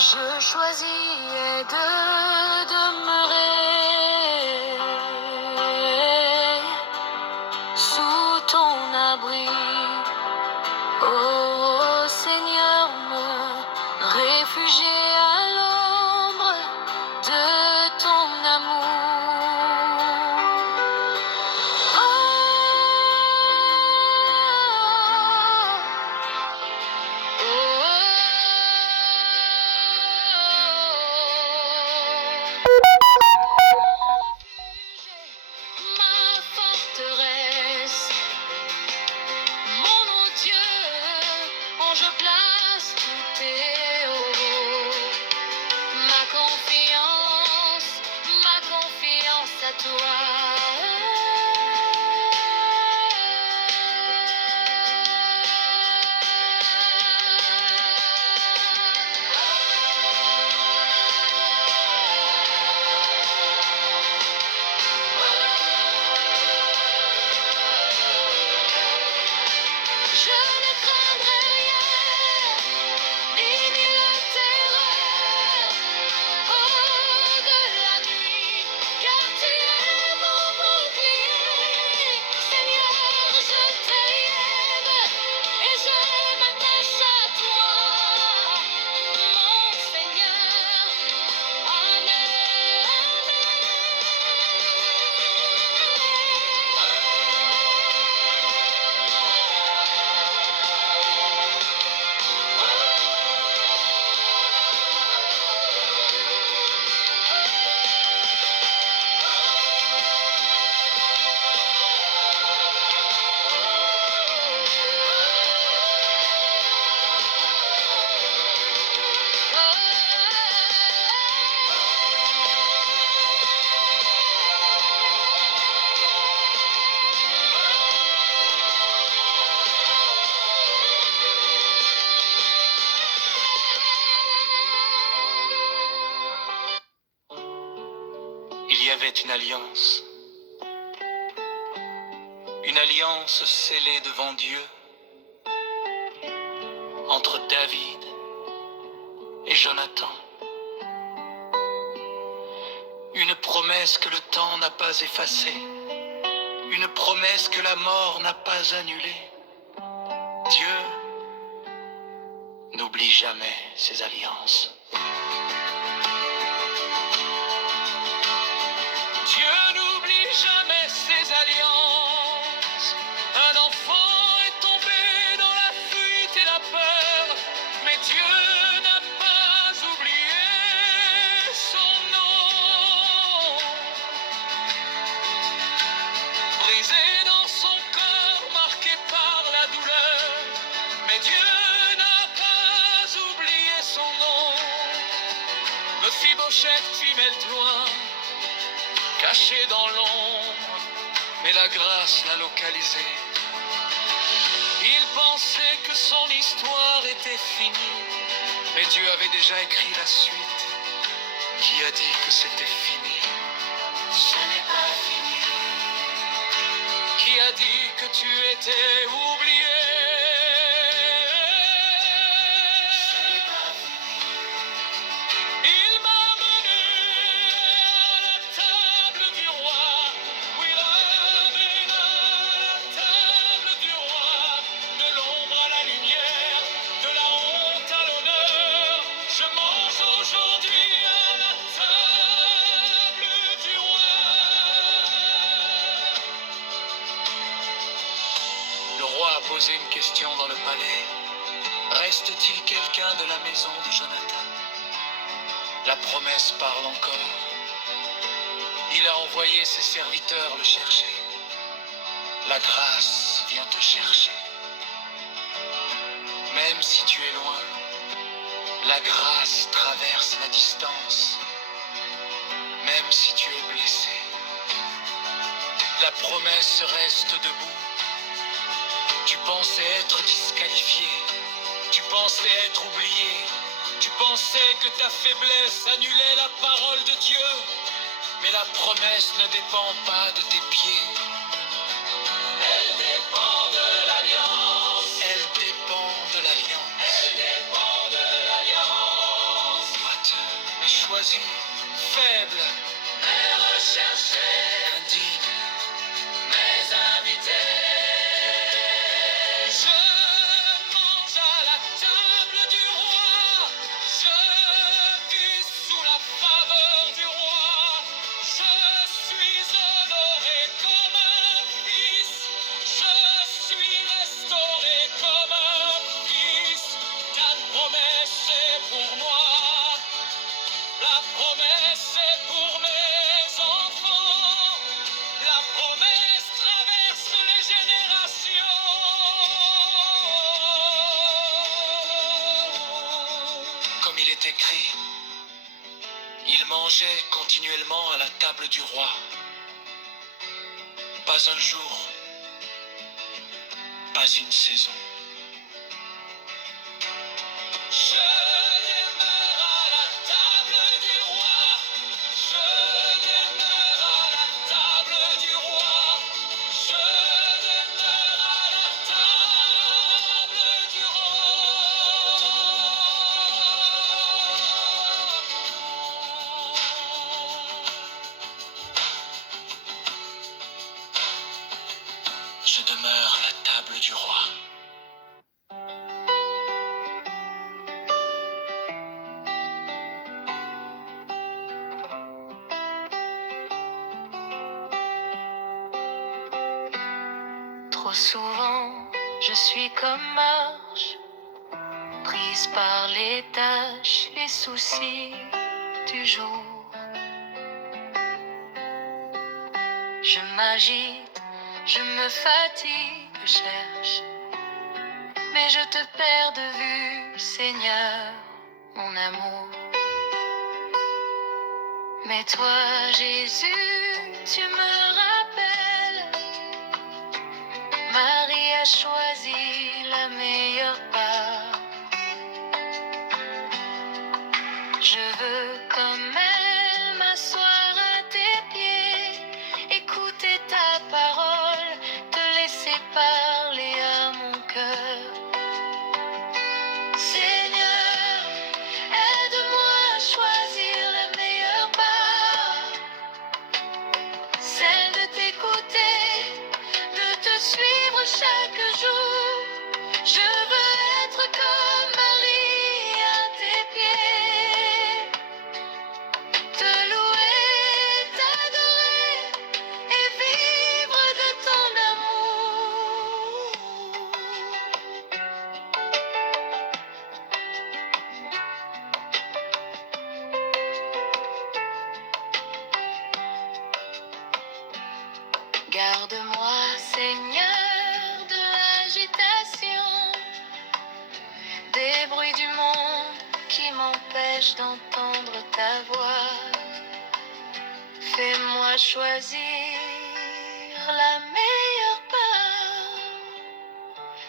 Je choisis de demeurer sous ton abri. Ô Seigneur, me réfugier à l'ombre de ton amour. Ma forteresse, mon Dieu, en je place tout tes hauts. Ma confiance à toi. Je ne craindrai rien, ni nulle terreur, de la nuit, car tu es mon bouclier. Seigneur, je t'aime et je m'attache à toi, mon Seigneur. Amen, Il y avait une alliance scellée devant Dieu entre David et Jonathan. Une promesse que le temps n'a pas effacée, une promesse que la mort n'a pas annulée. Dieu n'oublie jamais ses alliances. Dieu n'oublie jamais ses alliances. Un enfant est tombé dans la fuite et la peur, mais Dieu n'a pas oublié son nom. Brisé dans son corps, marqué par la douleur, mais Dieu n'a pas oublié son nom. Mephibosheth vivait loin, caché dans l'ombre, mais la grâce l'a localisé. Il pensait que son histoire était finie, mais Dieu avait déjà écrit la suite. Qui a dit que c'était fini? Ce n'est pas fini. Qui a dit que tu étais oublié? Ce n'est pas fini. Il m'a mené à la table du roi. Oui, il m'amène à la table du roi. De l'ombre à la lumière, de la honte à l'honneur. Je mange aujourd'hui à la table du roi. Le roi a posé une question dans le palais. Reste-t-il quelqu'un de la maison de Jonathan? La promesse parle encore. Il a envoyé ses serviteurs le chercher. La grâce vient te chercher. Même si tu es loin, la grâce traverse la distance. Même si tu es blessé, la promesse reste debout. Tu pensais être disqualifié, tu pensais être oublié, tu pensais que ta faiblesse annulait la parole de Dieu, mais la promesse ne dépend pas de tes pieds. Elle dépend de l'alliance. Elle dépend de l'alliance. Elle dépend de l'alliance. est pour moi. La promesse est pour mes enfants. La promesse traverse les générations. Comme il est écrit, il mangeait continuellement à la table du roi. Pas un jour, pas une saison. Je demeure à la table du roi. Je demeure à la table du roi. Je demeure à la table du roi. Je demeure à la table du roi. Trop souvent, je suis comme Marche, prise par les tâches, les soucis du jour. Je m'agite, je me fatigue, je cherche, mais je te perds de vue, Seigneur, mon amour. Mais toi, Jésus, tu me rappelles, Marie a choisi la meilleure part. Je veux comme elle m'asseoir à tes pieds, écouter ta parole, te laisser parler à mon cœur. Seigneur, aide-moi à choisir la meilleure part, celle de t'écouter, de te suivre chaque jour. Je veux être comme Marie à tes pieds, te louer, t'adorer et vivre de ton amour. Garde-moi, Seigneur, de l'agitation, des bruits du monde qui m'empêchent d'entendre ta voix. Fais-moi choisir la meilleure part,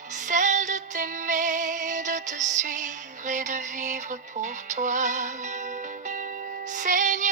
celle de t'aimer, de te suivre et de vivre pour toi. Seigneur,